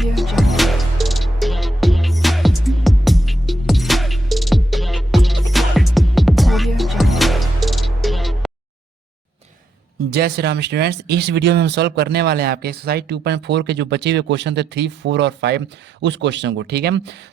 Audio Jungle. Audio Jungle. जय Shri Ram students. इस video में हम सॉल्व करने वाले हैं आपके एक्सरसाइज 2.4 के जो बचे हुए क्वेश्चन थे 3, 4 और 5 उस क्वेश्चन को। ठीक है,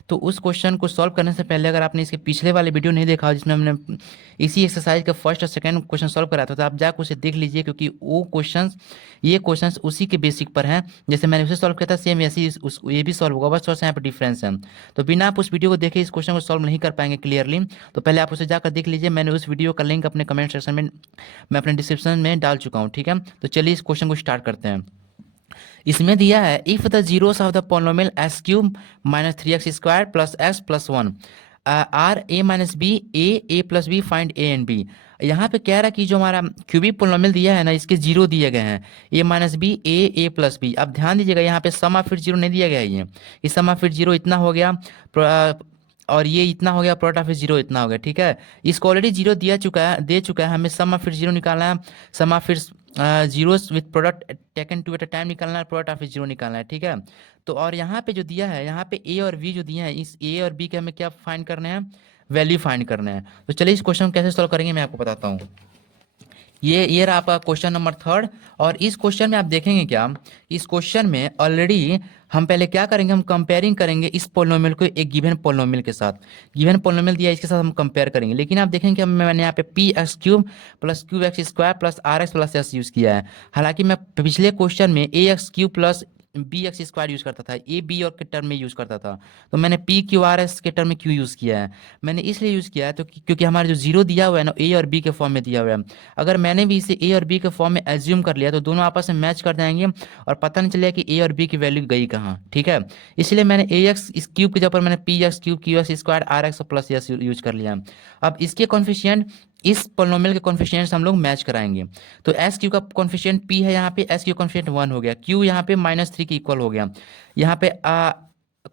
तो उस क्वेश्चन को सॉल्व करने से पहले अगर आपने इसके पिछले वाले वीडियो नहीं देखा हो जिसमें हमने इसी एक्सरसाइज का फर्स्ट और सेकंड क्वेश्चन सॉल्व करा था, तो आप जाकर उसे देख लीजिए, क्योंकि वो क्वेश्चंस ये क्वेश्चंस उसी के बेसिक पर हैं। जैसे मैंने उसे सॉल्व किया था सेम ऐसे ही ये भी सॉल्व होगा, बस थोड़ा सा यहाँ पर डिफरेंस है। तो बिना आप उस वीडियो को देखे इस क्वेश्चन को सॉल्व नहीं कर पाएंगे क्लियरली। तो पहले आप उसे जाकर देख लीजिए। मैंने उस वीडियो का लिंक अपने कमेंट सेक्शन में मैं अपने डिस्क्रिप्शन में डाल चुका हूँ। ठीक है, तो चलिए इस क्वेश्चन को स्टार्ट करते हैं। इसमें दिया है if the zeros of the polynomial x cube minus 3x² plus x plus 1 are a minus B A plus b find a and b. यहाँ पे कह रहा है कि जो हमारा क्यूबिक पोलिनोमियल दिया है ना, इसके जीरो दिए गए हैं, ए माइनस बी ए प्लस बी। अब ध्यान दीजिएगा, यहाँ पे सम ऑफ फिर जीरो नहीं दिया गया है। ये सम ऑफ फिर जीरो इतना हो गया और ये इतना हो गया, प्रोडक्ट ऑफ जीरो इतना हो गया। ठीक है, इसको ऑलरेडी जीरो दे चुका है, हमें सम ऑफ फिर जीरो निकालना है। सम ऑफ फिर zeros with product taken two at a time निकालना है, प्रोडक्ट ऑफ जीरो निकालना है। ठीक है, तो और यहाँ पे जो दिया है, यहाँ पे ए और बी जो दिए हैं, इस ए और बी के हमें क्या फाइंड करने हैं, वैल्यू फाइंड करना है। तो चलिए इस क्वेश्चन कैसे सॉल्व करेंगे मैं आपको बताता हूँ। ये रहा आपका क्वेश्चन नंबर 3। और इस क्वेश्चन में आप देखेंगे क्या, इस क्वेश्चन में ऑलरेडी हम पहले क्या करेंगे, हम कंपेयरिंग करेंगे इस पोलिनोमियल को एक गिवन पोलिनोमियल के साथ। गिवन पोलिनोमियल दिया है, इसके साथ हम कंपेयर करेंगे। लेकिन आप देखेंगे मैंने यहाँ पे P x cube plus Q x square plus are x plus S use किया है। हालांकि मैं पिछले क्वेश्चन में A X cube plus B X square use करता था, ए बी और के टर्म में यूज़ करता था। तो मैंने पी क्यू आर एस के टर्म में क्यों यूज़ किया है, मैंने इसलिए यूज़ किया है तो क्योंकि हमारा जो जीरो दिया हुआ है ना, ए और बी के फॉर्म में दिया हुआ है। अगर मैंने भी इसे ए और बी के फॉर्म में एज्यूम कर लिया तो दोनों आपस में मैच कर जाएंगे और पता नहीं चलेगा कि ए और बी की वैल्यू गई कहाँ। ठीक है, इसलिए मैंने ए एक्स इस क्यूब के जगह पर मैंने p x cube q x square r x plus s use कर लिया। अब इसके कॉन्फिशिएंट इस पोलिनोमियल के कॉन्फिशिएंट्स हम लोग मैच कराएंगे। तो एस क्यू का कॉन्फिशिएंट पी है, यहाँ पे एस क्यू कॉन्फिशिएंट 1 हो गया, क्यू यहाँ पे -3 के इक्वल हो गया। यहाँ पे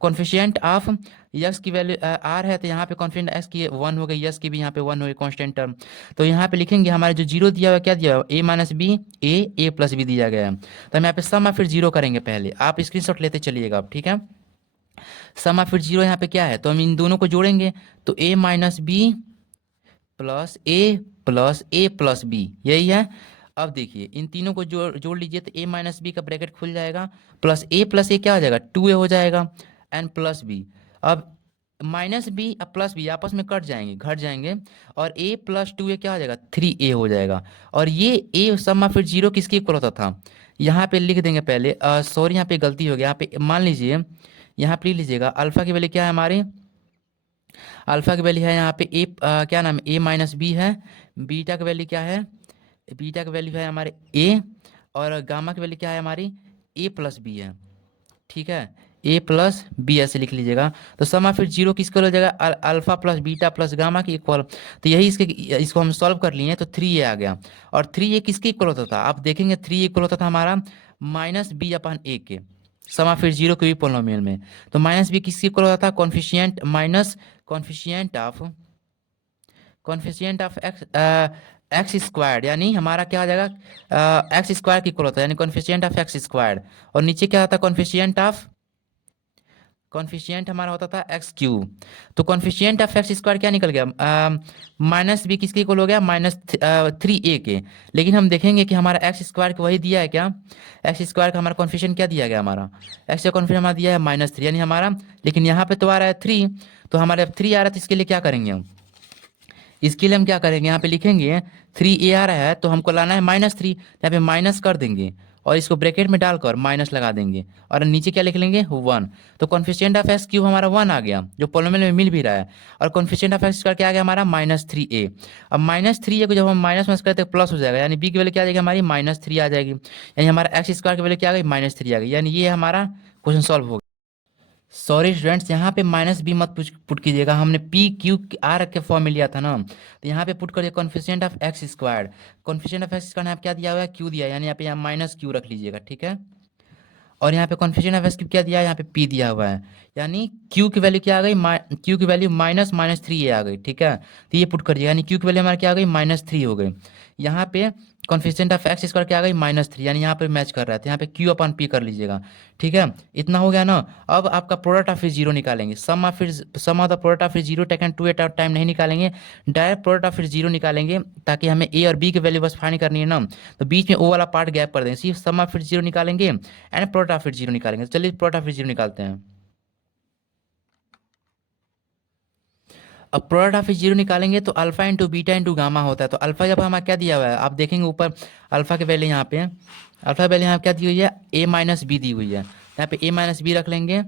कॉन्फिशिएंट ऑफ यस की वैल्यू आर है, तो यहाँ पे कॉन्फिशिएंट एस की 1 हो गई, यस की भी यहाँ पे 1 हो गई कांस्टेंट टर्म। तो यहाँ पे लिखेंगे हमारे जो जीरो दिया हुआ, क्या दिया हुआ, ए माइनस बी ए प्लस बी दिया गया है। तो हम यहाँ पे सम ऑफ फिर जीरो करेंगे। पहले आप स्क्रीनशॉट लेते चलिएगा आप। ठीक है, सम ऑफ फिर जीरो यहाँ पे क्या है, तो हम इन दोनों को जोड़ेंगे। तो ए माइनस बी प्लस ए प्लस बी, यही है। अब देखिए इन तीनों को जोड़ लीजिए, तो ए माइनस बी का ब्रैकेट खुल जाएगा, प्लस ए क्या हो जाएगा, 2a हो जाएगा, एन प्लस बी। अब माइनस बी और प्लस बी आपस में कट जाएंगे, घट जाएंगे, और a प्लस 2a क्या हो जाएगा, 3a हो जाएगा। और ये a सम फिर जीरो किसके इक्वल होता था, यहाँ पे लिख देंगे पहले। सॉरी यहाँ पे गलती हो गया, यहाँ पे मान लीजिए, यहाँ पे लिख लीजिएगा अल्फा की वैल्यू क्या है हमारी, अल्फा की वैल्यू है यहाँ पे क्या नाम है, ए माइनस बी है। बीटा की वैल्यू क्या है, बीटा की वैल्यू है हमारे ए, और गामा की वैल्यू क्या है हमारी, ए प्लस बी है। ठीक है, ए प्लस बी ऐसे लिख लीजिएगा। तो समा फिर जीरो किसको हो जाएगा, alpha plus beta plus gamma की इक्वल। तो यही इसको हम सॉल्व कर लिए, तो 3a आ गया। और 3a किसके इक्वल होता था, आप देखेंगे 3 इक्वल होता था हमारा माइनस बी अपन ए के, समा फिर जीरो के भी पोलिनोमियल में। तो माइनस बी किसके इक्वल होता था, कॉन्फिशिएंट माइनस कॉन्फिशिएंट ऑफ एक्स स्क्वायर्ड, यानी हमारा क्या आ जाएगा, एक्स स्क्वायर की इक्वल होता है, यानी कॉन्फिशिएंट ऑफ एक्स स्क्वायर्ड। और नीचे क्या होता है, कॉन्फिशिएंट हमारा होता था एक्स क्यूब। तो कॉन्फिशिएंट ऑफ एक्स स्क्वायर क्या निकल गया, माइनस बी किसके इक्वल हो गया, -3a के। लेकिन हम देखेंगे कि हमारा एक्स स्क्वायर को वही दिया है क्या, एक्स स्क्वायर का हमारा कॉन्फिशिएंट क्या दिया गया, हमारा एक्स का कॉन्फिशिएंट हमारा दिया है -3, यानी हमारा, लेकिन यहाँ पे तो आ रहा है 3। तो हमारे अब 3 आ रहा है, तो इसके लिए क्या करेंगे हम, इसके लिए हम क्या करेंगे, यहाँ पे लिखेंगे 3a आ रहा है तो हमको लाना है -3, यहाँ पे माइनस कर देंगे और इसको ब्रैकेट में डालकर माइनस लगा देंगे, और नीचे क्या लिख लेंगे 1। तो कॉन्फिशिएंट ऑफ एक्स क्यूब हमारा 1 आ गया, जो पोलिनोमियल में मिल भी रहा है। और कॉन्फिशिएंट ऑफ एक्स स्क्वायर क्या आ गया हमारा, -3a। अब -3a को जब हम माइनस करते हैं प्लस हो जाएगा, यानी बी की वैल्यू क्या आ जाएगी हमारी, -3 आ जाएगी, यानी हमारा एक्स स्क्वायर की वैल्यू क्या आ गई, -3 आ गई। यानी ये हमारा क्वेश्चन सॉल्व हो गया। सॉरी स्टूडेंट्स, यहाँ पे माइनस बी मत पुट कीजिएगा, हमने पी क्यू आर के फॉर्म में लिया था ना। तो यहाँ पे पुट करिए coefficient of X squared, coefficient of X squared क्या दिया हुआ है, क्यू दिया है, यानी यहाँ पे यहाँ माइनस क्यू रख लीजिएगा। ठीक है, और यहाँ पे कॉन्फिशिएंट ऑफ एक्स क्यू क्या दिया है, यहाँ पे पी दिया हुआ है, यानी क्यू की वैल्यू क्या आ गई, क्यू की वैल्यू -3a आ गई। ठीक है, तो ये पुट करिएगा, यानी क्यू की वैल्यू हमारी क्या आ गई, -3 हो गई। यहाँ पे कॉन्फिशिएंट ऑफ एक्स स्क्वायर क्या आ गई -3, यानी यहाँ पे मैच कर रहा है, तो यहाँ पे क्यू अपन पी कर लीजिएगा। ठीक है, इतना हो गया ना। अब आपका प्रोडक्ट ऑफ जीरो निकालेंगे, sum of the product of zero taken two at टाइम नहीं निकालेंगे, डायरेक्ट प्रोडक्ट ऑफ जीरो निकालेंगे, ताकि हमें ए और बी की वैल्यू बस फाइंड करनी है ना। तो बीच में ओ वाला पार्ट गैप कर देंगे, सिर्फ सम ऑफ जीरो निकालेंगे एंड प्रोडक्ट ऑफ जीरो निकालेंगे। चलिए प्रोडक्ट ऑफ जीरो निकालते हैं। अब प्रोडक्ट ऑफ जीरो निकालेंगे तो alpha into beta into gamma होता है। तो अल्फा जब हमारा क्या दिया हुआ है, आप देखेंगे ऊपर अल्फा की वैल्यू यहाँ पे, अल्फा वैल्यू यहाँ पे क्या दी हुई है, ए माइनस बी दी हुई है, यहाँ पे ए माइनस बी रख लेंगे।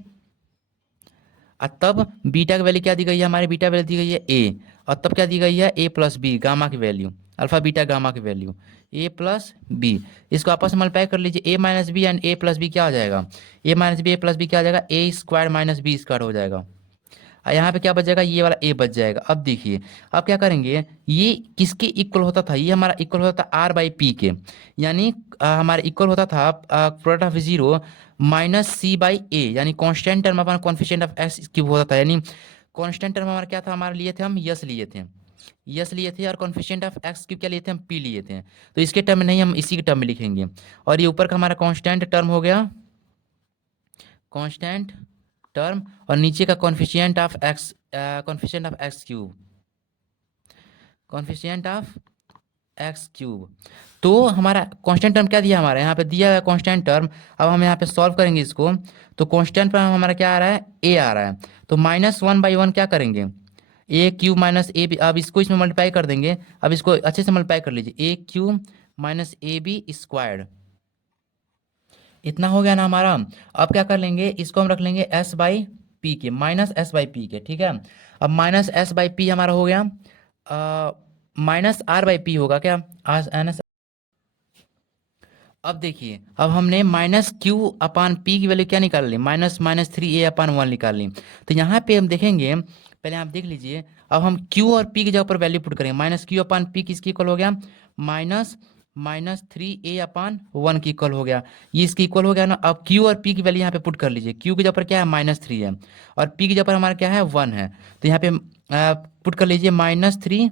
और तब बीटा की वैल्यू क्या दी गई है, हमारी बीटा वैल्यू दी गई है ए, और तब क्या दी गई है ए प्लस बी, गामा की वैल्यू, अल्फा बीटा गामा की वैल्यू ए प्लस बी। इसको आपस में मल्टीप्लाई कर लीजिए, A minus B and A plus B क्या हो जाएगा, A minus B A plus B क्या हो जाएगा, A square minus B square हो जाएगा। और यहाँ पे क्या बच जाएगा, ये वाला ए बच जाएगा। अब देखिए अब क्या करेंगे, ये किसके इक्वल होता था, ये हमारा इक्वल होता था आर बाई पी के, यानी हमारा इक्वल होता था product of zero minus C by A, यानी कांस्टेंट टर्म अपना कॉन्फिशिएंट ऑफ एक्स क्यूब होता था। यानी कांस्टेंट टर्म हमारा क्या था, हमारे लिए थे हम यस लिए थे, यस लिए थे, और कॉन्फिशिएंट ऑफ एक्स क्यूब क्या लिए थे, हम पी लिए थे। तो इसके टर्म में नहीं, हम इसी के टर्म में लिखेंगे। और ये ऊपर का हमारा कांस्टेंट टर्म हो गया, कांस्टेंट टर्म, और नीचे का coefficient of X, coefficient of X cube, coefficient of X cube. तो हमारा कांस्टेंट टर्म क्या दिया, हमारा यहाँ पे दिया है कांस्टेंट टर्म। अब हम यहाँ पे सॉल्व करेंगे इसको, तो कांस्टेंट टर्म हमारा क्या आ रहा है, ए आ रहा है। तो -1/1 क्या करेंगे, ए क्यूब माइनस ए बी, अब इसको इसमें मल्टीप्लाई कर देंगे। अब इसको अच्छे से मल्टीप्लाई कर लीजिए, A cube minus A B squared, इतना हो गया ना हमारा। अब क्या कर लेंगे, इसको हम रख लेंगे एस बाई पी के, माइनस एस बाई पी के। ठीक है, अब माइनस एस बाई पी हमारा हो गया, माइनस आर बाई पी होगा क्या, एन एस। अब देखिए, अब हमने माइनस क्यू अपान पी की वैल्यू क्या निकाल ली, -3a/1 निकाल ली। तो यहाँ पे हम देखेंगे, पहले आप देख लीजिए, अब हम क्यू और पी की जगह पर वैल्यू पुट करेंगे। -q/p किसकी इक्वल हो गया, -3a/1 की इक्वल हो गया, ये इसकी इक्वल हो गया ना। अब क्यू और पी की वैल्यू यहाँ पे पुट कर लीजिए, क्यू की जगह पर क्या है -3 है, और पी की जगह पर हमारा क्या है 1 है। तो यहाँ पे पुट कर लीजिए -3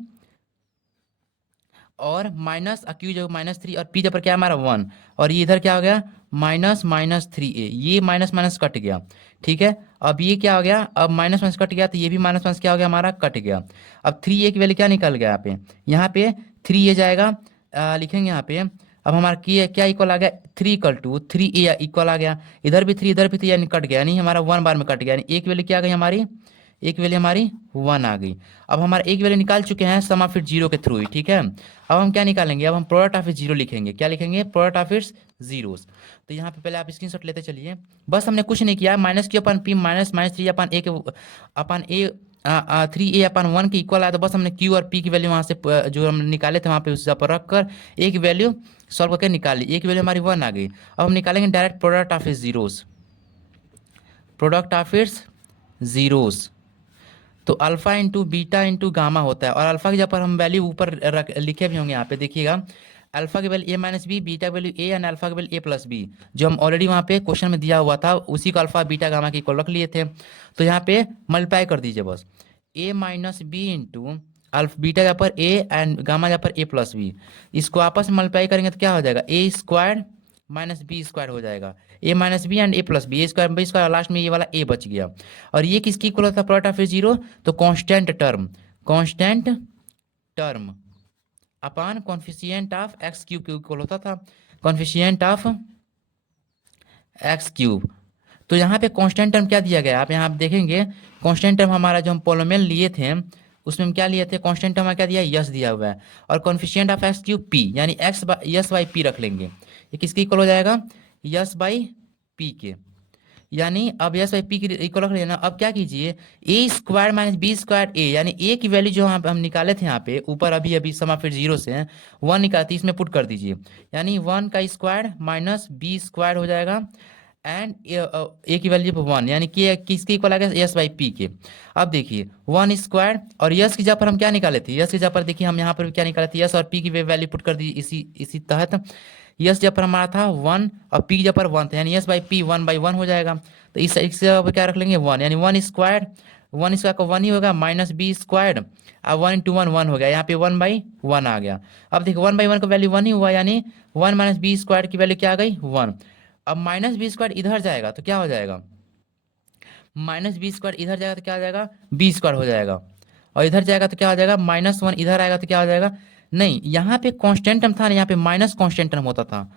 और माइनस, क्यू जब -3 और पी जब पर क्या है हमारा 1, और ये इधर क्या हो गया -3a, ये माइनस माइनस कट गया। ठीक है, अब ये क्या हो गया, अब माइनस माइनस कट गया, तो ये भी माइनस माइनस क्या हो गया हमारा, कट गया। अब 3a की वैल्यू क्या निकल गया, यहाँ पे 3a जाएगा, लिखेंगे यहाँ पे। अब हमारा क्या इक्वल आ गया, 3 इक्वल आ गया, इधर भी 3 इधर भी 3, यानी कट गया, यानी हमारा 1 बार में कट गया, यानी एक वैल्यू क्या आ गई हमारी, एक वैल्यू हमारी 1 आ गई। अब हमारा एक वैल्यू निकाल चुके हैं सम ऑफ इट जीरो के थ्रू ही। ठीक है, अब हम क्या निकालेंगे, अब हम प्रोडक्ट ऑफ इट जीरो लिखेंगे, क्या लिखेंगे, प्रोडक्ट ऑफ इट्स जीरोस। तो यहाँ पे पहले आप स्क्रीनशॉट लेते चलिए, बस हमने कुछ नहीं किया, -q/p -3a/1 के इक्वल आया। तो बस हमने q और p की वैल्यू वहाँ से जो हम निकाले थे वहाँ पे उस जगह पर रख कर एक वैल्यू सॉल्व करके निकाली, एक वैल्यू हमारी 1 आ गई। अब हम निकालेंगे direct product of its zeros, product of its zeros. तो alpha into beta into gamma होता है, और अल्फा की जगह पर हम वैल्यू ऊपर लिखे भी होंगे, यहाँ पे देखिएगा, अल्फा की वैल्यू a-b, बीटा की वैल्यू a एंड अल्फा की वैल्यू a+b, जो हम ऑलरेडी वहाँ पे क्वेश्चन में दिया हुआ था, उसी को अल्फा बीटा गामा के इक्वल रख लिए थे। तो यहाँ पे मल्टीप्लाई कर दीजिए बस, a-b इंटू बीटा जहाँ पर a एंड गामा जहाँ पर a+b, इसको आपस में मल्टीप्लाई करेंगे तो क्या हो जाएगा, a square minus B square हो जाएगा, a-b and a+b, a square b square, last में ये वाला a बच गया। और ये किसकी इक्वल होता है, प्रोडक्ट ऑफ जीरो, तो constant term, constant term upon coefficient of X cube के इक्वल होता था, कॉन्फिशिएंट ऑफ एक्स क्यूब। तो यहाँ पे कांस्टेंट टर्म क्या दिया गया, आप यहाँ देखेंगे कांस्टेंट टर्म हमारा जो हम पोलोमेल लिए थे उसमें हम क्या लिए थे, कांस्टेंट टर्म क्या दिया, यस दिया हुआ है, और कॉन्फिशिएंट ऑफ एक्स क्यूब पी, यानी यस बाई पी रख लेंगे। ये किसके इक्वल हो जाएगा, यस बाई पी के, यानी अब यस बाई पी की इक्वल रख लेना। अब क्या कीजिए, ए स्क्वायर माइनस बी स्क्वायर ए, यानी ए की वैल्यू जो हम निकाले थे यहाँ पे ऊपर अभी अभी समा फिर जीरो से 1 निकालती, इसमें पुट कर दीजिए, यानी 1 का स्क्वायर माइनस बी स्क्वायर हो जाएगा एंड ए की वैल्यू 1, यानी कि किसके इक्वल आ गया, यस बाई पी के। अब देखिए 1 स्क्वायर, और यस की जगह पर हम क्या निकाले थे, यस की जगह पर देखिए हम यहाँ पर क्या निकाले थे, यस और पी की वैल्यू पुट कर दी इसी तहत। यस जब पर हमारा था 1 और पी जब पर 1 था, यानी यस बाई पी 1/1 हो जाएगा। तो इस जगह पर क्या रख लेंगे 1, यानी 1 स्क्वायर वन स्क्वायर का वन ही होगा, माइनस बी स्क्वायर, अब वन इंटू वन वन हो गया, यहाँ पे वन बाई वन आ गया। अब देखो वन बाई वन का वैल्यू वन ही हुआ, यानी वन माइनस बी स्क्वायर की वैल्यू क्या आ गई, वन। अब माइनस बी स्क्वायर इधर जाएगा तो क्या हो जाएगा, माइनस बी स्क्वायर इधर जाएगा तो क्या हो जाएगा, बी स्क्वायर हो जाएगा। और इधर जाएगा तो क्या हो जाएगा, माइनस वन इधर आएगा तो क्या हो जाएगा, नहीं यहाँ पे कांस्टेंट टर्म था ना, यहाँ पे माइनस कांस्टेंट टर्म होता था।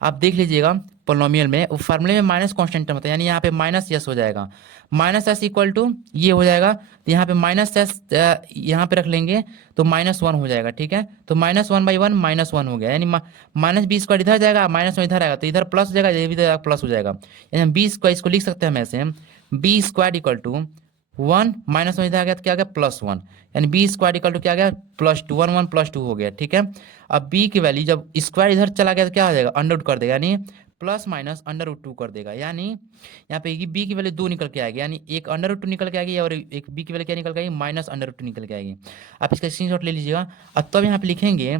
आप देख लीजिएगा पोलिनोमियल में फार्मूले में माइनस कांस्टेंट टर्म होता है, यानी यहाँ पे माइनस यस हो जाएगा, माइनस एस इक्वल टू ये हो जाएगा, तो यहाँ पे माइनस एस यहाँ पे रख लेंगे तो माइनस वन हो जाएगा, ठीक है। तो minus one by one minus one हो गया, यानी माइनस बी स्क्वायर इधर जाएगा, माइनस वन इधर आएगा, तो इधर प्लस हो जाएगा, ये भी प्लस हो जाएगा, यानी हम बी स्क्वायर इसको लिख सकते हैं हम ऐसे, b square equal to one minus one इधर आ गया तो क्या आ गया प्लस वन, यानी बी स्क्वायर इक्वल टू क्या आ गया plus two, one one plus two हो गया, ठीक है। अब बी की वैल्यू जब स्क्वायर इधर चला गया तो क्या हो जाएगा, अंडर रूट कर देगा, यानी plus minus under root two कर देगा, यानी यहाँ पे बी की वैल्यू दो निकल के आएगी, यानी एक अंडर रूट टू निकल के आएगी और एक बी की वैल्यू क्या निकल के आएगी, माइनस अंडर रूट टू निकल के आएगी। आप इसका स्क्रीनशॉट ले लीजिएगा। अब तब यहाँ पे लिखेंगे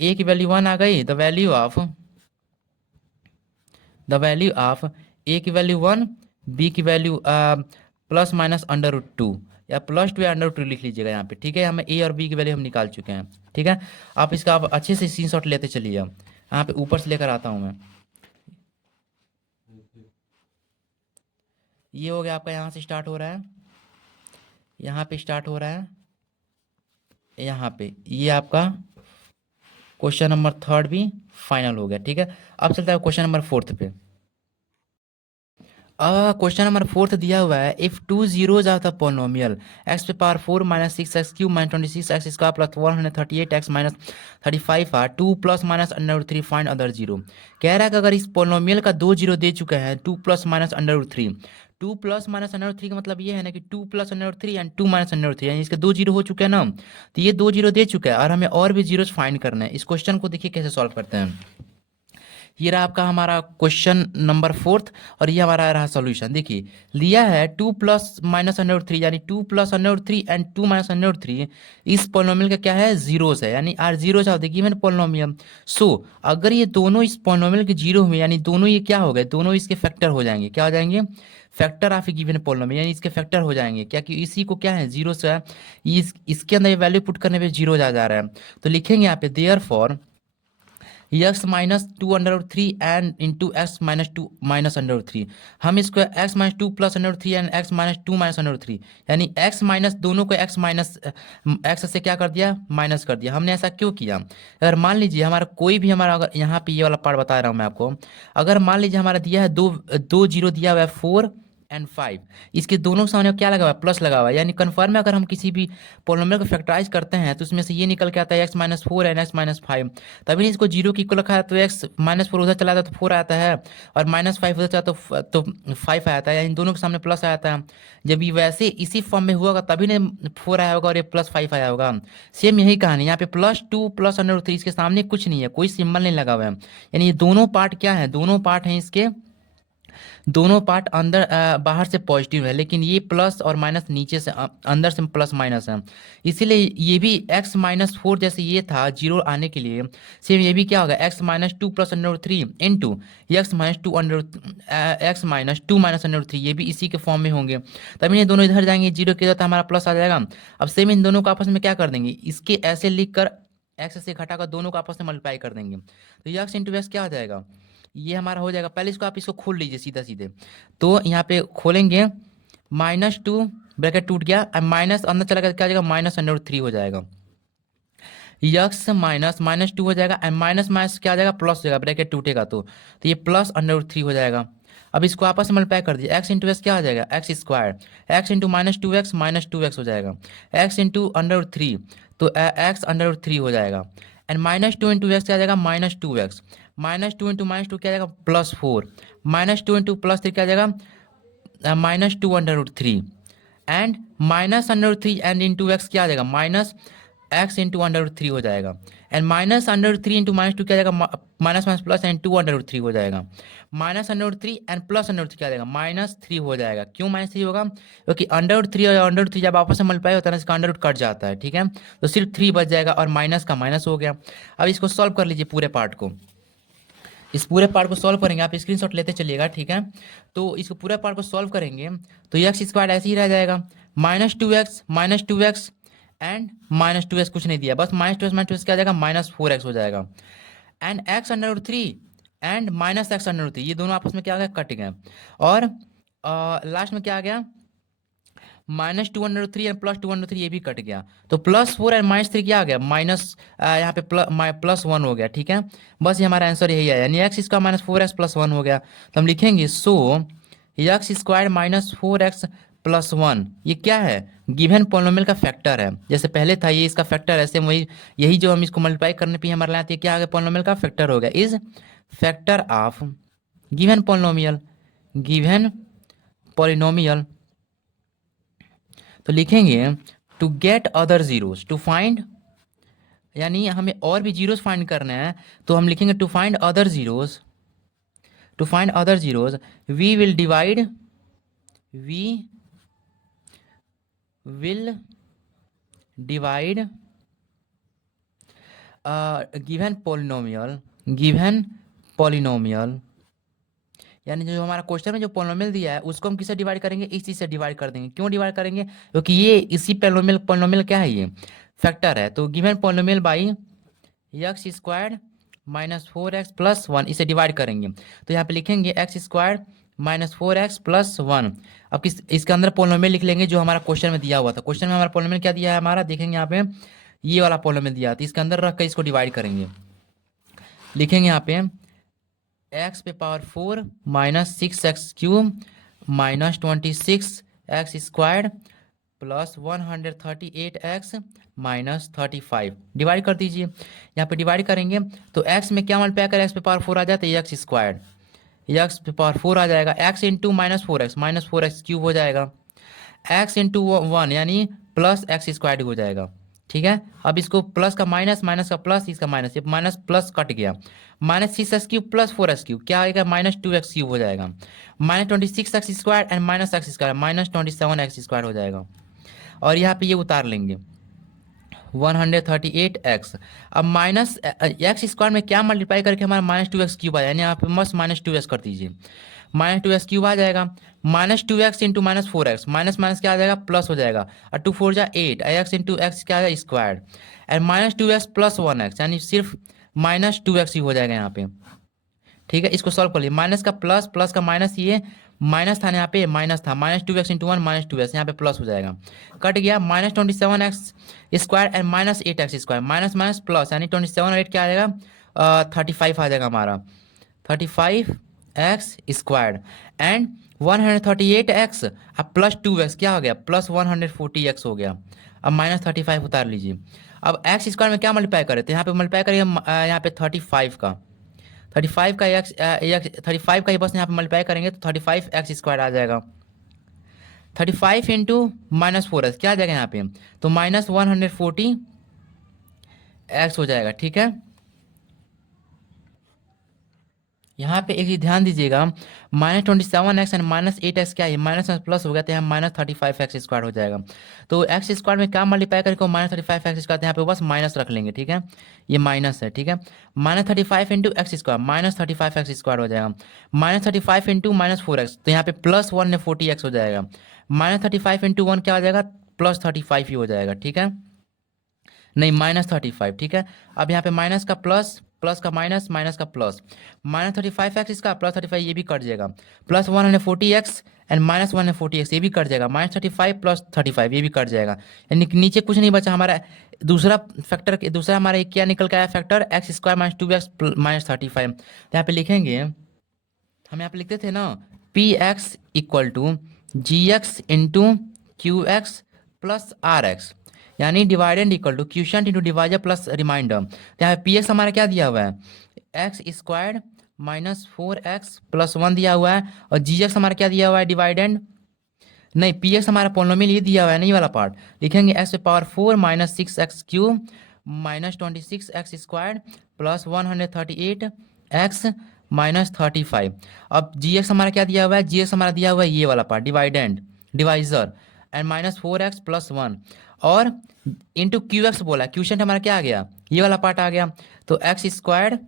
ए की वैल्यू वन आ गई, द वैल्यू ऑफ ए की वैल्यू वन, बी की value plus minus under root two, या प्लस टू या अंडर रूट टू लिख लीजिएगा यहाँ पे, ठीक है। हमें ए और बी की वैल्यू हम निकाल चुके हैं, ठीक है। आप इसका आप अच्छे से स्क्रीनशॉट लेते चलिए, यहाँ पे ऊपर से लेकर आता हूँ मैं। ये हो गया आपका, यहाँ से स्टार्ट हो रहा है, यहाँ पे स्टार्ट हो रहा है, यहाँ पे ये आपका क्वेश्चन नंबर थर्ड भी फाइनल हो गया, ठीक है। अब चलता है क्वेश्चन नंबर फोर्थ पे। क्वेश्चन नंबर फोर्थ दिया हुआ है, if two zeros are the polynomial x पे power four minus six X cube minus 26 X square plus 138 X minus 35 are two plus minus under root three find other zero. कह रहा है कि अगर इस पोलिनोमियल का दो जीरो दे चुका है, two plus minus under root three, two plus minus under root three का मतलब ये है ना कि two plus under root three and two minus under root three, यानी इसके दो जीरो हो चुके हैं ना, तो ये दो जीरो दे चुका है और हमें और भी जीरोस फाइंड करना है। इस क्वेश्चन को देखिए कैसे सॉल्व करते हैं। ये रहा आपका हमारा क्वेश्चन नंबर फोर्थ, और ये हमारा रहा सॉल्यूशन। देखिए लिया है two plus minus under root three, यानी two plus under root three and two minus under root three इस पोलिनोमियल का क्या है, जीरोस है, यानी are zeros of the given polynomial. So अगर ये दोनों इस पोलिनोमियल के जीरो हुए, यानी दोनों ये क्या हो गए, दोनों इसके फैक्टर हो जाएंगे, क्या हो जाएंगे, factor of A given polynomial, यानी इसके फैक्टर हो जाएंगे, क्या कि इसी को क्या है जीरो से है, इसके अंदर ये वैल्यू पुट करने पे जीरो जा रहा है। तो लिखेंगे यहाँ पे therefore x minus two under root three and into x minus two minus under root three, हम इसको x minus two plus under root three and x minus two minus under root three, यानी x minus दोनों को x minus x से क्या कर दिया, minus कर दिया। हमने ऐसा क्यों किया, अगर मान लीजिए हमारा कोई भी हमारा, अगर यहाँ पे ये वाला पार्ट बता रहा हूँ मैं आपको, अगर मान लीजिए हमारा दिया है दो दो जीरो दिया हुआ है फोर एंड फाइव, इसके दोनों के सामने क्या लगा हुआ है, प्लस लगा हुआ है, यानी कन्फर्म है अगर हम किसी भी पोलिनोमियल को फैक्टराइज करते हैं तो उसमें से ये निकल के आता है x minus four and x minus five, तभी इसको जीरो की इक्वल रखा है, तो एक्स माइनस फोर उधर चला जाता है तो फोर आता है, और माइनस फाइव उधर चला तो फाइव आता है, यानी दोनों के सामने प्लस आता है। जब ये वैसे इसी फॉर्म में हुआ होगा तभी ने फोर आया होगा और ये प्लस फाइव आया होगा। सेम यही कहानी यहाँ पे plus two plus under root three, इसके सामने कुछ नहीं है, कोई सिंबल नहीं लगा हुआ है, यानी ये दोनों पार्ट क्या है, दोनों पार्ट हैं इसके, दोनों पार्ट अंदर बाहर से पॉजिटिव है, लेकिन ये प्लस और माइनस नीचे से अंदर से प्लस माइनस है, इसीलिए ये भी एक्स माइनस फोर जैसे ये था जीरो आने के लिए, सेम ये भी क्या होगा x minus two plus under three into x minus two under x minus two minus under three, ये भी इसी के फॉर्म में होंगे, तभी ये दोनों इधर जाएंगे, जीरो के तो हमारा प्लस आ जाएगा। अब सेम इन दोनों को आपस में क्या कर देंगे, इसके ऐसे लिख कर एक्स से घटाकर दोनों को आपस में मल्टीप्लाई कर देंगे, तो ये एक्स इंटू एक्स क्या हो जाएगा, ये हमारा हो जाएगा। पहले इसको आप इसको खोल लीजिए सीधा सीधे, तो यहाँ पे खोलेंगे माइनस टू ब्रैकेट टूट गया, माइनस अंदर चला गया क्या हो जाएगा, माइनस अंडर थ्री हो जाएगा, यक्स माइनस माइनस टू हो जाएगा, एंड माइनस माइनस क्या हो जाएगा, प्लस हो जाएगा, ब्रैकेट टूटेगा तो ये प्लस अंडर थ्री हो जाएगा। अब इसको आपस में मल्टीप्लाई कर दिया, एक्स इंटू एक्स क्या हो जाएगा, x square, x into minus two x हो जाएगा, एक्स इंटू अंडर थ्री तो एक्स अंडर थ्री हो जाएगा, and minus two into x क्या आ जाएगा, minus two x, minus two into minus two क्या आ जाएगा, plus four, minus two into plus three क्या आ जाएगा, minus two under root three, and minus under root three and into x क्या आ जाएगा, minus x into under root three हो जाएगा, and minus under root three into minus two क्या आ जाएगा, minus minus plus and two under root three हो जाएगा, minus under root three and plus under root three क्या आ जाएगा, माइनस थ्री हो जाएगा। क्यों माइनस थ्री होगा, क्योंकि अंडर रूट थ्री और अंडर रूट थ्री जब आपस में मल्टीप्लाई होता है ना, इसका अंडर रूट कट जाता है, ठीक है, तो सिर्फ थ्री बच जाएगा और माइनस का माइनस हो गया। अब इसको सॉल्व कर लीजिए पूरे पार्ट को, इस पूरे पार्ट को सॉल्व करेंगे, आप स्क्रीनशॉट लेते चलिएगा, ठीक है। तो इसको पूरे पार्ट को सॉल्व करेंगे तो एक्स स्क्वायर ऐसे ही रह जाएगा, -2x एंड -2x कुछ नहीं दिया, बस -2x क्या आ जाएगा, -4x हो जाएगा। एंड x√3 एंड -x√3 ये दोनों आपस में क्या आ गया, कट गए। और लास्ट में क्या आ गया, -2√3 एंड +2√3 ये भी कट गया। तो +4 एंड -3 क्या आ गया, यहाँ पे +1 हो गया। ठीक है, बस ये हमारा आंसर यही है, यानी x² -4x +1 हो गया। तो हम लिखेंगे सो x² -4x +1 ये क्या है, गिवन पॉलिनोमियल का फैक्टर है। जैसे पहले था ये इसका फैक्टर, ऐसे वही यही जो हम इसको मल्टीप्लाई करने पे हमारे लाते क्या आ गया, पॉलिनोमियल का फैक्टर हो गया, is factor of given polynomial, given polynomial. तो लिखेंगे to get other zeros, to find यानी हमें और भी जीरोस फाइंड करने हैं, तो हम लिखेंगे to find other zeros, to find other zeros we will divide given polynomial यानी जो हमारा क्वेश्चन में जो पॉलिनोमियल दिया है उसको हम किससे डिवाइड करेंगे, इस चीज से डिवाइड कर देंगे। क्यों डिवाइड करेंगे, क्योंकि ये इसी पॉलिनोमियल क्या है, ये फैक्टर है। तो given polynomial by x² -4x +1 इसे डिवाइड करेंगे। तो यहाँ पे लिखेंगे x² -4x +1। अब इसके अंदर पॉलिनोमियल लिख लेंगे जो हमारा क्वेश्चन में दिया हुआ था। क्वेश्चन में हमारा पॉलिनोमियल क्या दिया है, हमारा देखेंगे यहाँ पे ये वाला पॉलिनोमियल दिया था, इसके अंदर रख कर इसको डिवाइड करेंगे। लिखेंगे यहाँ पे x⁴ -6x³ -26x² +138x -35 divide कर दीजिए। यहाँ पे डिवाइड करेंगे तो x में क्या मल्टीप्लाई करें, x⁴ आ जाता है x² आ जाएगा, x इंटू -4x -4x³ हो जाएगा, x इंटू 1 यानी +x² हो जाएगा। ठीक है, अब इसको प्लस का माइनस, माइनस का प्लस, इसका माइनस, ये माइनस प्लस कट गया, -6x³ +4x³ क्या आएगा, -2x³ हो जाएगा, -26x² एंड -x² -27x² हो जाएगा। और यहाँ पे ये उतार लेंगे 138x। अब माइनस x² में क्या मल्टीप्लाई करके हमारा -2x³ आया, यानी यहाँ पे मस्त -2x कर दीजिए, -2x³ आ जाएगा, -2x into -4x, minus minus क्या आ जाएगा, प्लस हो जाएगा, और 2 4 जा 8 x इंटू x क्या आएगा, स्क्वायर, एंड -2x +1x यानी सिर्फ -2x ही हो जाएगा यहाँ पे। ठीक है, इसको सॉल्व कर लिए, माइनस का प्लस, प्लस का माइनस, ये माइनस था यहाँ पे, माइनस था, -2x इंटू 1 -2x यहाँ पे प्लस हो जाएगा, कट गया, -27x² and -8x², minus minus plus यानी 27 और 8 क्या आ जाएगा, 35 आ जाएगा हमारा, 35x² एंड 138x अब +2x क्या हो गया, +140x हो गया। अब -35 उतार लीजिए। अब x² में क्या मल्टीप्लाई करें, तो यहाँ पे मल्टीप्लाई करिए यहाँ पे 35 का x 35 का ही बस यहाँ पे मल्टीप्लाई करेंगे तो 35x² आ जाएगा, 35 इंटू -4x क्या आ जाएगा यहाँ पे, तो -140x हो जाएगा। ठीक है, यहाँ पे एक चीज ध्यान दीजिएगा, -27x एंड -8x क्या है, माइनस प्लस हो गया तो यहाँ -35x² हो जाएगा। तो x² में क्या मल्टीप्लाई करके -35x² यहाँ पे बस माइनस रख लेंगे। ठीक है, ये माइनस है। ठीक है, -35 इंटू x² -35x² हो जाएगा, -35 इंटू -4x तो यहाँ पे +1 ने 40x हो जाएगा, -35 इंटू 1 क्या हो जाएगा, +35 ही हो जाएगा। ठीक है, नहीं -35। ठीक है, अब यहाँ पे माइनस का प्लस, प्लस का माइनस, माइनस का प्लस, -35x इसका +35 ये भी कट जाएगा, +140x एंड -140x ये भी कट जाएगा, -35 + 35 ये भी कट जाएगा, यानी कि नीचे कुछ नहीं बचा हमारा। दूसरा फैक्टर, दूसरा हमारा क्या निकल के आया फैक्टर, x² -2x -35। तो यहाँ पे लिखेंगे, हम यहाँ पे लिखते थे ना, px = gx into qx + rx, यानी dividend equal to quotient into divisor plus remainder. तो यहाँ पी एक्स हमारा क्या दिया हुआ है, x² -4x +1 दिया हुआ है, और जी एक्स हमारा क्या दिया हुआ है, डिवाइडेंड नहीं, पी एक्स हमारा पॉलिनोमियल ये दिया हुआ है, नहीं वाला पार्ट लिखेंगे, x⁴ -6x³ -26x² +138x -35। अब जी एक्स हमारा क्या दिया हुआ है, जी एक्स हमारा दिया हुआ है ये वाला part, dividend divisor and -4x +1, और इंटू QX बोला, क्यूशंट हमारा क्या आ गया, ये वाला पार्ट आ गया। तो x²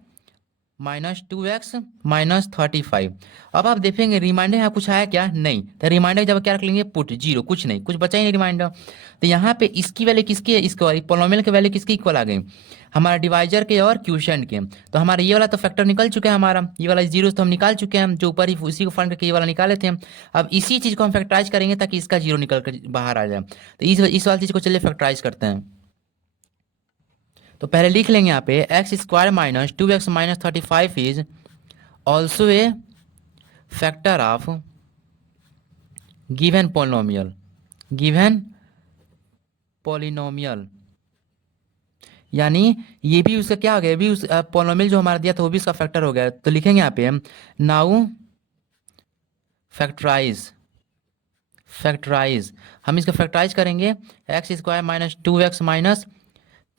माइनस 2x माइनस 35। अब आप देखेंगे रिमाइंडर यहाँ कुछ आया क्या, नहीं। तो रिमाइंडर जब क्या रख लेंगे, पुट जीरो, कुछ नहीं, कुछ बचा ही नहीं रिमाइंडर। तो यहाँ पे इसकी वैल्यू किसकी है, इसको पोलोमियल की वैल्यू किसकी इक्वल आ गई, हमारा डिवाइजर के और क्यूशेंट के। तो हमारा ये वाला तो फैक्टर निकल चुका है, हमारा ये वाला जीरो तो हम निकाल चुके हैं, जो ऊपर ही उसी को फाइंड करके ये वाला निकाले थे हम। अब इसी चीज़ को हम फैक्टराइज करेंगे ताकि इसका जीरो निकल कर बाहर आ जाए। तो इस वाली चीज़ को चलिए फैक्टराइज करते हैं। तो पहले लिख लेंगे यहाँ पे x square minus 2x minus 35 is also a factor of given polynomial, given polynomial. यानी ये भी उसका क्या हो गया, ये भी उस पोलिनोमियल जो हमारा दिया था वो भी उसका फैक्टर हो गया। तो लिखेंगे यहाँ पे नाउ फैक्टराइज, फैक्टराइज हम इसका फैक्टराइज करेंगे x square minus 2x minus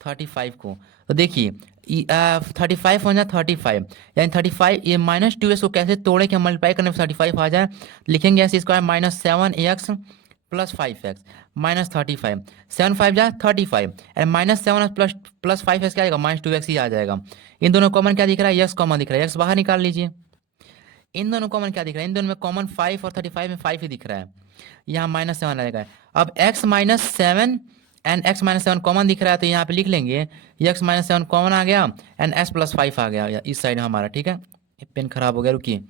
35 को। तो देखिए 35 हो जाए 35, यानी 35 ये माइनस 2x को कैसे तोड़े कि हम मल्टीप्लाई करने पर 35 आ जाए। लिखेंगे x square minus 7x plus 5x minus 35, 7 5 जा 35 एंड माइनस 7 प्लस 5x क्या आएगा, माइनस 2x ही आ जाएगा। इन दोनों कॉमन क्या दिख रहा है, x कॉमन दिख रहा है, x बाहर निकाल लीजिए। इन दोनों कॉमन क्या दिख रहा है, इन दोनों में कॉमन 5 और 35 में 5 ही दिख रहा है, यहाँ माइनस 7 आएगा। अब x minus 7 and x minus 7 common दिख रहा है, तो यहाँ पे लिख लेंगे x माइनस 7 कॉमन आ गया एंड s प्लस 5 आ गया इस साइड हमारा, ठीक है। पेन खराब हो गया, रुकिए।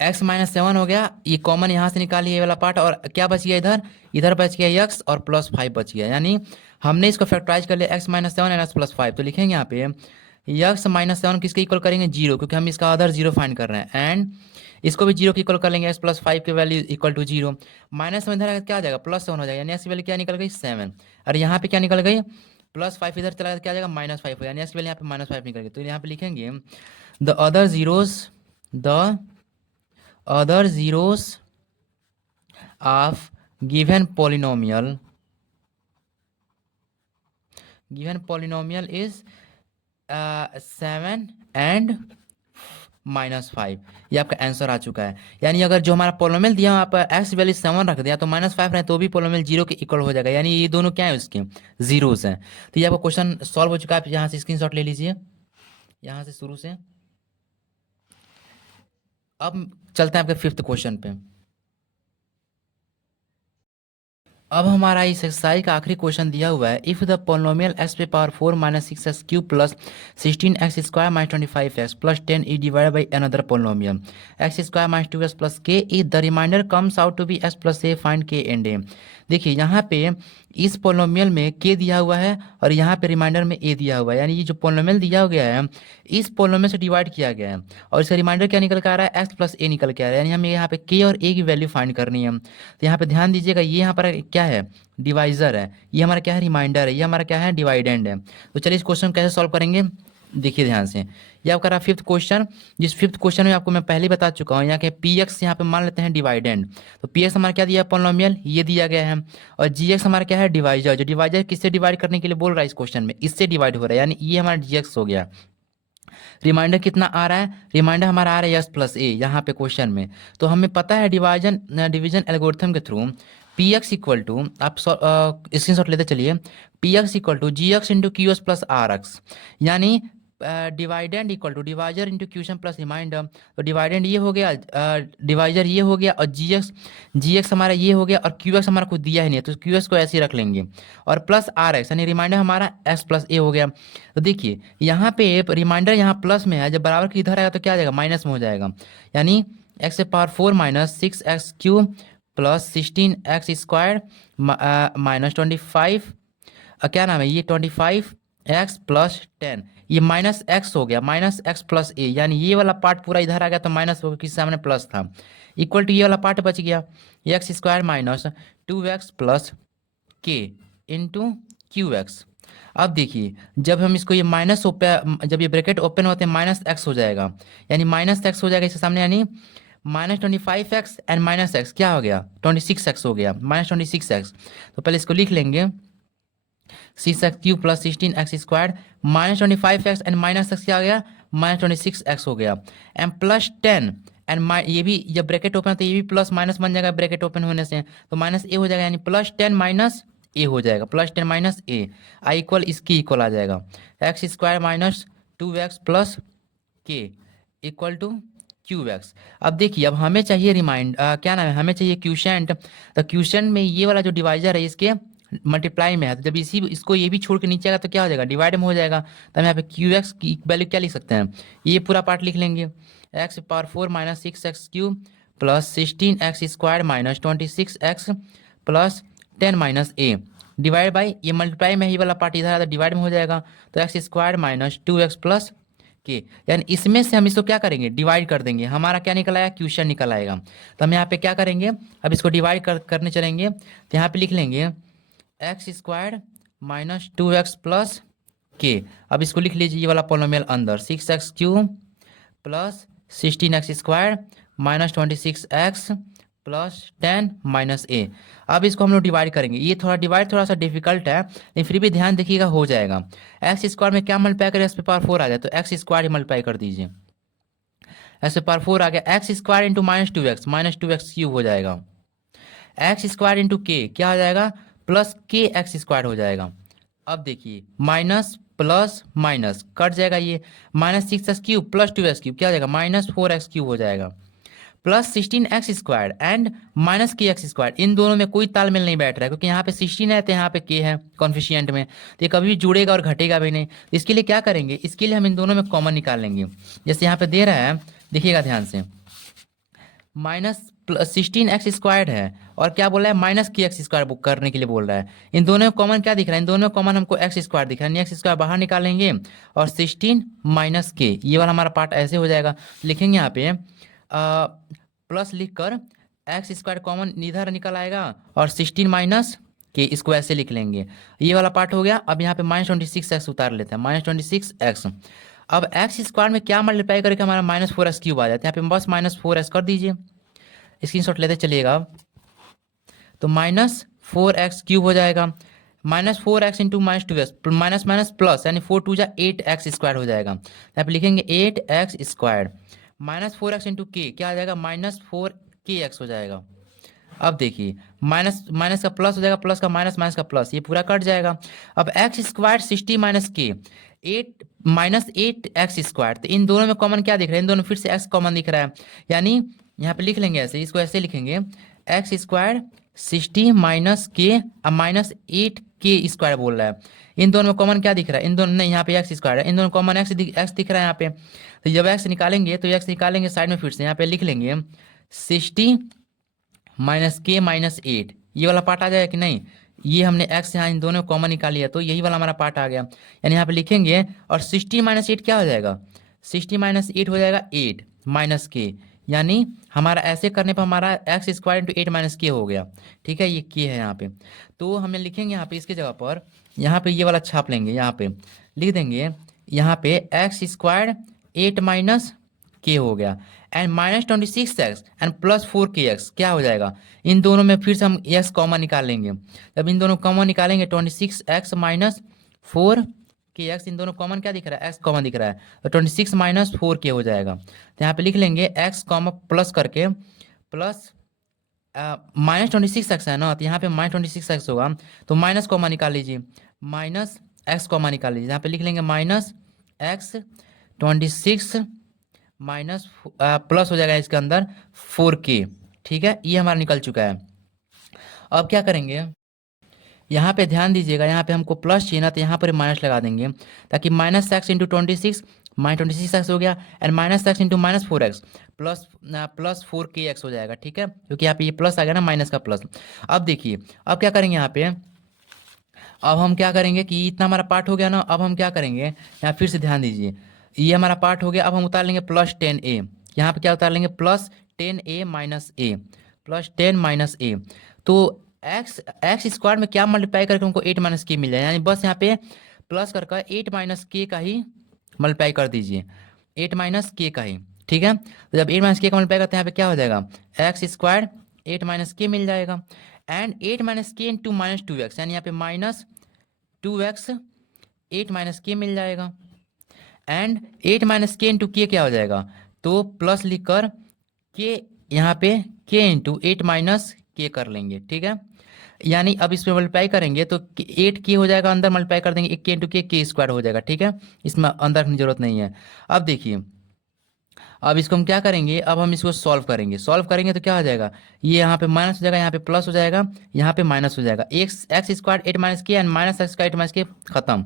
x माइनस 7 हो गया, ये कॉमन यहाँ से निकालिए ये वाला पार्ट, और क्या बच गया इधर, इधर बच गया x और प्लस 5 बच गया, यानी हमने इसको फैक्टराइज कर लिया x minus 7 and s plus 5। तो लिखेंगे यहाँ पे x माइनस 7 किसके इक्वल करेंगे, जीरो, क्योंकि हम इसका अदर जीरो फाइंड कर रहे हैं, एंड इसको भी जीरो की इक्वल कर लेंगे, x प्लस 5 की value equal to zero. Minus में इधर क्या आ जाएगा, प्लस 7 हो जाएगा, यानी x की वैल्यू क्या निकल गई 7, और यहाँ पे क्या निकल गई प्लस 5, इधर चला क्या आ जाएगा माइनस 5, यानी x की वैल्यू यहाँ पे माइनस 5 निकल गई। तो यहाँ पे लिखेंगे the other zeros, the other zeros of given polynomial is 7 and minus 5। ये आपका आंसर आ चुका है। यानी अगर जो हमारा पोलोमियल दिया आप एक्स वैल्यू 7 रख दिया तो माइनस 5 रहे तो भी पोलोमियल जीरो के इक्वल हो जाएगा, यानी ये दोनों क्या है उसके जीरोस हैं। तो ये आपका क्वेश्चन सॉल्व हो चुका है, आप यहाँ से स्क्रीनशॉट ले लीजिए, यहाँ से शुरू से। अब चलते हैं आपके 5th क्वेश्चन पे। अब हमारा इस एक्सरसाइज का आखिरी क्वेश्चन दिया हुआ है, इफ द पोलिनोमियल एक्स पे power 4 minus 6x cube plus 16x square minus 25x plus 10 is divided by another polynomial x square minus 2x plus k, if the remainder comes out to be x plus a, find k and a. देखिए यहाँ पे इस polynomial में के दिया हुआ है और यहाँ पे रिमाइंडर में ए दिया हुआ है, यानी ये जो पोलिनोमियल दिया गया है इस पोलिनोमियल से डिवाइड किया गया है और इसका रिमाइंडर क्या निकल के आ रहा है, एक्स प्लस ए निकल के आ रहा है, यानी हमें यहाँ पे के और ए की वैल्यू फाइंड करनी है। तो यहाँ पे ध्यान दीजिएगा, ये यहाँ पर क्या है, डिवाइजर है, ये हमारा क्या है, रिमाइंडर है, ये हमारा क्या है, डिवाइडेंड है। तो चलिए इस क्वेश्चन कैसे सॉल्व करेंगे, देखिए ध्यान से। ये आपका रहा 5th क्वेश्चन, जिस 5th क्वेश्चन में आपको मैं पहले बता चुका हूँ, यहाँ के पी एक्स यहाँ पे मान लेते हैं डिवाइडेंड। तो पी एक्स हमारा क्या दिया है, पोलिनोमियल, ये दिया गया है, और जी एक्स हमारा क्या है, डिवाइजर। जो डिवाइजर किससे डिवाइड करने के लिए बोल रहा है इस क्वेश्चन में, इससे डिवाइड हो रहा है, यानी ये हमारा जी एक्स हो गया। रिमाइंडर कितना आ रहा है, रिमाइंडर हमारा आ रहा है एस प्लस ए यहाँ पे क्वेश्चन में। तो हमें पता है डिवीजन एल्गोरिथम के through p x equal to, आप स्क्रीन शॉट लेते चलिए, p x equal to g x into q s plus are x, यानी dividend equal to divisor into quotient plus remainder. तो डिवाइडेंड ये हो गया, डिवाइजर ये हो गया, और जी एक्स हमारा ये हो गया, और क्यू एक्स हमारा कुछ दिया ही नहीं, तो क्यू एक्स को ऐसे ही रख लेंगे, और प्लस आर एक्स, यानी रिमाइंडर हमारा एक्स प्लस ए हो गया। तो देखिए यहाँ पे रिमाइंडर यहाँ प्लस में है, जब बराबर की इधर आएगा तो क्या आ जाएगा, माइनस में हो जाएगा, यानी एक्स से power 4 minus 6x cube plus 16x square minus 25, क्या नाम है ये, 25x प्लस 10, ये माइनस एक्स हो गया, माइनस एक्स प्लस ए, यानी ये वाला पार्ट पूरा इधर आ गया तो माइनस हो गया, किसके सामने प्लस था, इक्वल टू ये वाला पार्ट बच गया, x square minus 2x plus के इंटू क्यू एक्स। अब देखिए जब हम इसको ये माइनस ओपन, जब ये ब्रैकेट ओपन होते हैं माइनस एक्स हो जाएगा, यानी माइनस एक्स हो जाएगा इसके सामने, यानी minus 25x and minus x क्या हो गया, 26x हो गया, माइनस 26x। तो पहले इसको लिख लेंगे 6x cube plus 16x square minus 25x and minus x क्या आ गया, माइनस 26x हो गया, एंड प्लस 10 एंड ये भी जब ब्रैकेट ओपन तो ये भी प्लस माइनस बन जाएगा ब्रैकेट ओपन होने से, तो माइनस ए हो जाएगा, यानी प्लस 10 माइनस ए हो जाएगा, plus 10 minus A, I equal इसकी इक्वल आ जाएगा, x square minus 2x plus के इक्वल टू क्यूब एक्स। अब देखिए, अब हमें चाहिए क्या नाम है, हमें चाहिए क्यूशेंट। तो क्यूशेंट में ये वाला जो डिवाइजर है इसके मल्टीप्लाई में है, तो जब इसको ये भी छोड़ के नीचे आएगा तो क्या हो जाएगा, डिवाइड में हो जाएगा। तो हम यहाँ पे क्यू एक्स की वैल्यू क्या लिख सकते हैं, ये पूरा पार्ट लिख लेंगे, x power 4 minus 6x³ plus 16x² minus 26x plus 10 minus A divide by, ये मल्टीप्लाई में ही वाला पार्ट इधर आता डिवाइड में हो जाएगा, तो x² माइनस 2x प्लस के, यानी इसमें से हम इसको क्या करेंगे, डिवाइड कर देंगे, हमारा क्या निकल आएगा, क्वेश्चन निकल आएगा। तो हम यहाँ पे क्या करेंगे, अब इसको डिवाइड करने चलेंगे, तो यहाँ पे लिख लेंगे x² माइनस 2x प्लस के। अब इसको लिख लीजिए, ये वाला पोलोमियल अंदर 6x³ plus 16x² minus 26x plus 10 minus a. अब इसको हम लोग डिवाइड करेंगे, ये थोड़ा सा डिफिकल्ट है लेकिन फिर भी ध्यान देखिएगा, हो जाएगा। x² में क्या मल्टीप्लाई करें, x पावर 4 आ जाए तो x² ही मल्टीप्लाई कर दीजिए, x पावर 4 आ गया, x² इंटू माइनस 2x³ हो जाएगा, x² इंटू के क्या हो जाएगा, प्लस के x² हो जाएगा। अब देखिए माइनस प्लस माइनस कट जाएगा, ये माइनस 6x³ प्लस 2x³ क्या हो जाएगा, माइनस 4x³ हो जाएगा, प्लस 16x² एंड माइनस के x²। इन दोनों में कोई तालमेल नहीं बैठ रहा है क्योंकि यहाँ पे 16 है तो यहाँ पे के है कॉन्फिशिएंट में, तो ये कभी भी जुड़ेगा और घटेगा भी नहीं। तो इसके लिए क्या करेंगे, इसके लिए हम इन दोनों में कॉमन निकाल लेंगे। जैसे यहाँ पे दे रहा है, देखिएगा ध्यान से, माइनस 16x² है और क्या बोल रहा है, माइनस के x² बुक करने के लिए बोल रहा है। इन दोनों में कॉमन क्या दिख रहा है, इन दोनों में कॉमन हमको x² दिख रहा है, x² बाहर निकालेंगे और 16 माइनस के, ये वाला हमारा पार्ट ऐसे हो जाएगा। लिखेंगे यहाँ पे प्लस लिख कर x² कॉमन इधर निकल आएगा और 16 माइनस के, इसको ऐसे लिख लेंगे, ये वाला पार्ट हो गया। अब यहाँ पे माइनस 26x उतार लेते हैं, माइनस 26x। अब x² में क्या मल्टीप्लाई करके हमारा माइनस 4x³ आ जाता है, यहाँ पे बस माइनस 4x कर दीजिए, स्क्रीनशॉट लेते चलिएगा। तो माइनस 4x³ हो जाएगा, minus 4x into minus 2x minus minus plus, यानी 4 2 8x² हो जाएगा। यहाँ पे लिखेंगे 8x² माइनस 4x इंटू के क्या आ जाएगा, माइनस 4kx हो जाएगा। अब देखिए माइनस माइनस का प्लस हो जाएगा, प्लस का माइनस, माइनस का प्लस, ये पूरा कट जाएगा। अब x² 60 माइनस के 8 माइनस 8x², तो इन दोनों में कॉमन क्या दिख रहा है, इन दोनों फिर से x कॉमन दिख रहा है, यानी यहाँ पे लिख लेंगे ऐसे, इसको ऐसे लिखेंगे x² 60 माइनस के अब माइनस 8k² बोल रहा है। इन दोनों में कॉमन क्या दिख रहा है, इन दोनों नहीं, यहाँ पे x² है, इन दोनों कॉमन x दिख रहा है यहाँ पे। तो जब x निकालेंगे तो x निकालेंगे साइड में, फिर से यहाँ पे लिख लेंगे 60 माइनस के माइनस 8, ये वाला पार्ट आ जाएगा कि नहीं, ये हमने x यहाँ इन दोनों कॉमन निकाल लिया तो यही वाला हमारा पार्ट आ गया। यानी यहाँ पे लिखेंगे और 60 माइनस 8 क्या हो जाएगा, 60 माइनस 8 हो जाएगा 8 माइनस के, यानी हमारा ऐसे करने पर हमारा x² इंटू 8 माइनस के हो गया। ठीक है, ये के है यहाँ पे, तो हमें लिखेंगे यहाँ पे इसके जगह पर, यहाँ पे ये वाला छाप लेंगे, यहाँ पे लिख देंगे, यहाँ पे x² 8 माइनस के हो गया and minus 26x and plus 4kx क्या हो जाएगा, इन दोनों में फिर से हम x कॉमन निकाल लेंगे। जब इन दोनों कॉमन निकालेंगे 26x माइनस 4kx, इन दोनों कॉमन क्या दिख रहा है, x कॉमन दिख रहा है, तो 26 माइनस 4k हो जाएगा। तो यहाँ पे लिख लेंगे x कॉमन प्लस करके प्लस माइनस 26x है ना, तो यहाँ पे माइनस 26x होगा, तो माइनस कॉमन निकाल लीजिए, माइनस x कॉमन निकाल लीजिए, यहाँ पे लिख लेंगे माइनस x 26 माइनस प्लस हो जाएगा इसके अंदर 4k। ठीक है, ये हमारा निकल चुका है। अब क्या करेंगे, यहाँ पे ध्यान दीजिएगा, यहाँ पे हमको प्लस चाहिए ना, तो यहाँ पर माइनस लगा देंगे, ताकि minus x into 26 minus 26x हो गया and minus x into minus 4x plus 4kx हो जाएगा। ठीक है, क्योंकि यहाँ पे ये प्लस आ गया ना, माइनस का प्लस। अब देखिए, अब क्या करेंगे यहाँ पे, अब हम क्या करेंगे कि इतना हमारा पार्ट हो गया ना, अब हम क्या करेंगे, यहाँ फिर से ध्यान दीजिए, ये हमारा पार्ट हो गया। अब हम उतार लेंगे प्लस 10a, यहाँ पे क्या उतार लेंगे, प्लस 10a माइनस ए, प्लस 10 माइनस ए। तो x² में क्या मल्टीप्लाई करके हमको 8 माइनस के मिल जाए, यानी बस यहाँ पे प्लस करके 8 माइनस के का ही मल्टीप्लाई कर दीजिए, 8 माइनस के का ही। ठीक है, तो जब 8 माइनस के का मल्टीप्लाई करते हैं यहाँ पे क्या हो जाएगा, x² 8 माइनस के मिल जाएगा एंड 8 माइनस के इंटू माइनस 2x, यानी यहाँ पे माइनस 2x 8 माइनस के मिल जाएगा एंड 8 माइनस के इंटू के क्या हो जाएगा, तो प्लस लिखकर के यहाँ पे के इंटू 8 माइनस के कर लेंगे, ठीक है। यानी अब इसमें मल्टीप्लाई करेंगे तो 8 के हो जाएगा, अंदर मल्टीप्लाई कर देंगे 1 के इंटू के स्क्वायर हो जाएगा, ठीक है। इसमें अंदर रखने की जरूरत नहीं है। अब देखिए, अब इसको हम क्या करेंगे, अब हम इसको सॉल्व करेंगे। सॉल्व करेंगे तो क्या हो जाएगा, ये यहाँ पे माइनस हो जाएगा, यहाँ पे प्लस हो जाएगा, यहाँ पे माइनस हो जाएगा। एक्स स्क्वायर 8 माइनस के एंड माइनस एक्स का 8 माइनस के खत्म।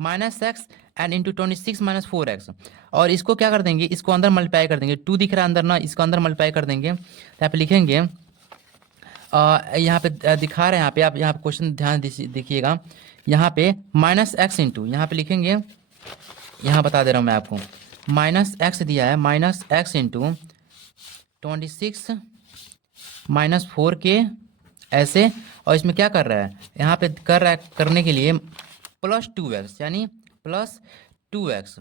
Minus x and into 26 minus 4x। और इसको क्या कर देंगे, इसको अंदर मल्टीप्लाई कर देंगे। 2 दिख रहा है अंदर ना, इसको अंदर मल्टीप्लाई कर देंगे। तो यहाँ पे लिखेंगे, यहाँ पे दिखा रहे हैं, यहाँ पे आप यहाँ पे क्वेश्चन ध्यान देखिएगा। यहाँ पे माइनस एक्स इंटू, यहाँ पे लिखेंगे, यहाँ बता दे रहा हूँ मैं आपको, माइनस एक्स दिया है, माइनस एक्स इंटू 26 माइनस 4 के ऐसे। और इसमें क्या कर रहा है, यहाँ पे कर रहा है, करने के लिए प्लस 2x, यानी प्लस 2x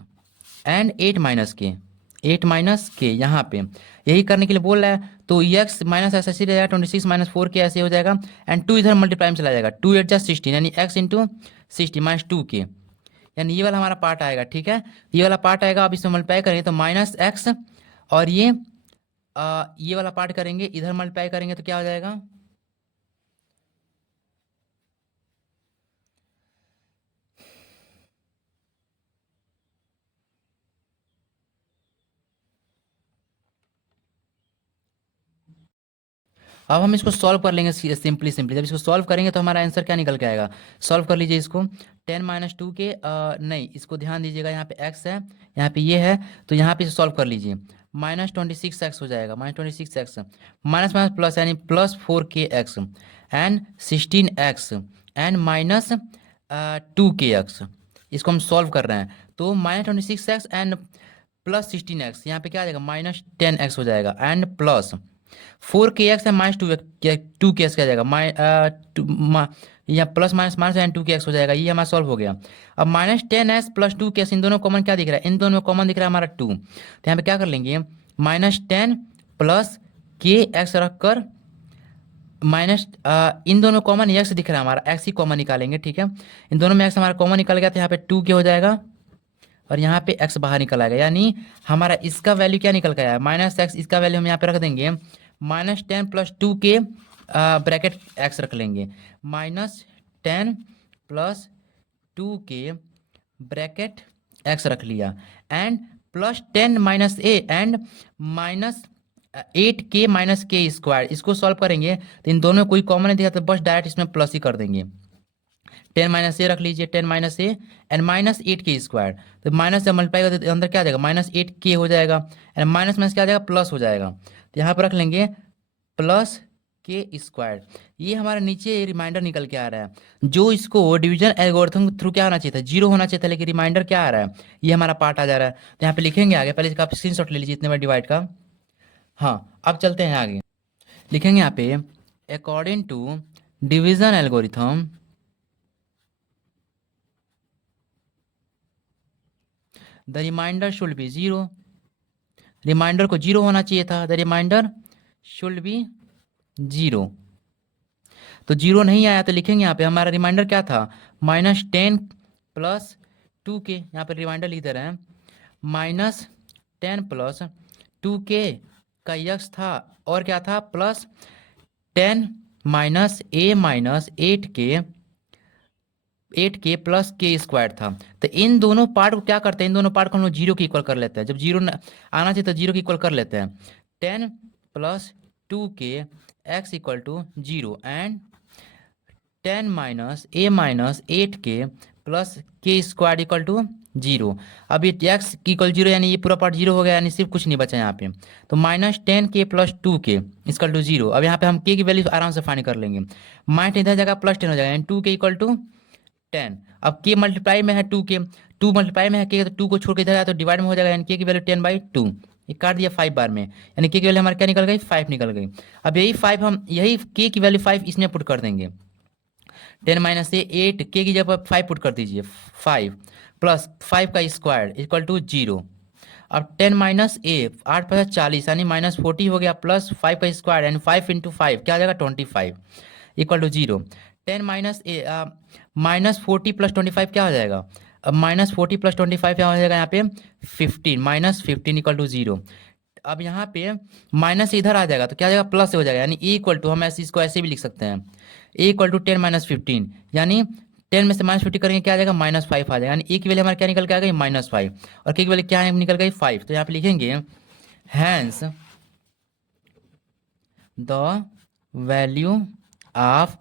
एंड 8 माइनस के यहाँ पे यही करने के लिए बोल रहा है। तो x माइनस ऐसा ऐसे रहेगा, 26 माइनस 4 के ऐसे हो जाएगा, एंड 2 इधर मल्टीप्लाई में चला जाएगा, 2 8 जा 16, यानी x इंटू 60 माइनस 2 के, यानी ये वाला हमारा पार्ट आएगा, ठीक है। ये वाला पार्ट आएगा। अब इसमें मल्टीप्लाई करेंगे तो माइनस एक्स, और ये वाला पार्ट करेंगे, इधर मल्टीप्लाई करेंगे तो क्या हो जाएगा, अब हम इसको सॉल्व कर लेंगे सिंपली। जब इसको सॉल्व करेंगे तो हमारा आंसर क्या निकल के आएगा, सॉल्व कर लीजिए इसको। 10 माइनस 2 के नहीं, इसको ध्यान दीजिएगा, यहाँ पे x है, यहाँ पे ये है, तो यहाँ पे सॉल्व कर लीजिए। माइनस 26x हो जाएगा, minus 26x minus minus plus, यानी plus 4kx and 16x and minus 2kx। इसको हम सॉल्व कर रहे हैं, तो minus 26x and plus 16x, यहाँ पे क्या आ जाएगा, माइनस 10x हो जाएगा, एंड प्लस 4kx है माइनस 2kx क्या जाएगा, यहाँ plus minus minus and 2kx हो जाएगा। ये हमारा सॉल्व हो गया। अब माइनस 10s प्लस 2kx, इन दोनों कॉमन क्या दिख रहा है, इन दोनों में कॉमन दिख रहा है हमारा 2। तो यहाँ पे क्या कर लेंगे, माइनस 10 प्लस kx रखकर माइनस, इन दोनों कॉमन x दिख रहा है हमारा, x ही कॉमन निकालेंगे, ठीक है। इन दोनों में x हमारा कॉमन निकल गया, तो यहाँ पे 2k हो जाएगा, और यहाँ पे x बाहर निकल आएगा, यानी हमारा इसका वैल्यू क्या निकल गया है, माइनस एक्स। इसका वैल्यू हम यहाँ पे रख देंगे minus 10 plus 2k bracket x रख लेंगे, minus 10 plus 2k bracket x रख लिया, and plus 10 minus a and minus 8k minus के स्क्वायर। इसको सॉल्व करेंगे तो इन दोनों में कोई कॉमन नहीं दिखा, तो बस डायरेक्ट इसमें प्लस ही कर देंगे। 10 माइनस ए रख लीजिए, 10 minus A and minus 8k square. तो माइनस से मल्टीप्लाई करते अंदर क्या आ जाएगा, माइनस 8k हो जाएगा, एंड माइनस माइनस क्या आ जाएगा, प्लस हो जाएगा। तो यहाँ पर रख लेंगे प्लस के स्क्वायर। ये हमारा नीचे रिमाइंडर निकल के आ रहा है, जो इसको डिवीजन एल्गोरिथम के थ्रू क्या होना चाहिए था, 0 होना चाहिए था, लेकिन रिमाइंडर क्या आ रहा है, ये हमारा पार्ट आ जा रहा है। तो यहाँ पे लिखेंगे आगे, पहले इसका आप स्क्रीनशॉट ले लीजिए इतने बार डिवाइड का। हाँ, अब चलते हैं आगे, लिखेंगे यहाँ पे according to division algorithm the remainder should be 0। Remainder को 0 होना चाहिए था, द रिमाइंडर शुड बी 0। तो 0 नहीं आया, तो लिखेंगे यहाँ पे हमारा रिमाइंडर क्या था, माइनस 10 प्लस 2k। यहाँ पे रिमाइंडर लिख दे रहे हैं, माइनस 10 प्लस 2k का यक्स था, और क्या था, plus 10 minus a minus 8k plus k square था। तो इन दोनों पार्ट को क्या करते हैं, इन दोनों पार्ट को हम लोग 0 के इक्वल कर लेते हैं। जब 0 आना चाहिए तो 0 के इक्वल कर लेते हैं। 10 plus 2k x equal to 0 and 10 minus a minus 8k plus k square equal to 0। अब ये x इक्वल 0, यानी ये पूरा पार्ट 0 हो गया, यानी सिर्फ कुछ नहीं बचा यहाँ पे। तो minus 10k plus 2k equal to 0। अब यहाँ पे हम k की वैल्यू आराम से फाइंड कर लेंगे। माइनस इधर जगह प्लस 10 हो जाएगा, यानी 2k इक्वल टू 10। अब k मल्टीप्लाई में है 2k, 2 मल्टीप्लाई में है k, तो 2 को छोड़ के इधर आया तो डिवाइड में हो जाएगा, यानी k की वैल्यू 10/2। ये काट दिया 5 बार में, यानी k की वैल्यू हमारी क्या निकल गई, 5 निकल गई। अब यही k की वैल्यू 5 इसमें पुट कर देंगे। 10 माइनस से 8, k की जगह 5 पुट कर दीजिए, 5 प्लस 5 का स्क्वायर इक्वल टू 0। अब 10 माइनस a, 8 5 40, यानी माइनस 40 हो गया, प्लस 5 का स्क्वायर, यानी 5 इंटू 5 क्या आ जाएगा, 25 equal to 0। 10 minus a minus 40 plus 25 क्या हो जाएगा, अब माइनस 40 प्लस 25 क्या हो जाएगा यहाँ पे 15, माइनस 15 इक्वल टू 0। अब यहाँ पे माइनस इधर आ जाएगा तो क्या आ जाएगा, प्लस हो जाएगा, यानी e इक्वल टू हम ऐसे इसको ऐसे भी लिख सकते हैं, e इक्वल टू 10 - 15, यानी 10 में से -50 करेंगे क्या आ जाएगा, -5 आ जाएगा, यानी e की वैल्यू हमारा क्या निकल के आ गई, -5, और k की वैल्यू क्या निकल गई, 5। तो यहाँ पे लिखेंगे hence the value of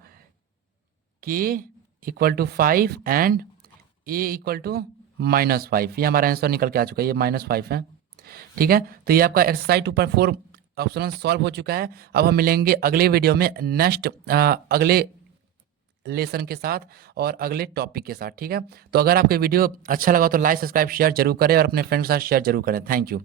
k equal to 5 and a equal to -5। ये हमारा आंसर निकल के आ चुका है, ये -5 है। ठीक है, तो ये आपका एक्सरसाइज 2.4 ऑप्शन सॉल्व हो चुका है। अब हम मिलेंगे अगले वीडियो में नेक्स्ट अगले लेसन के साथ और अगले टॉपिक के साथ। ठीक है, तो अगर आपको वीडियो अच्छा लगा तो लाइक सब्सक्राइब शेयर जरूर करें और अपने फ्रेंड्स के साथ शेयर जरूर करें। Thank you.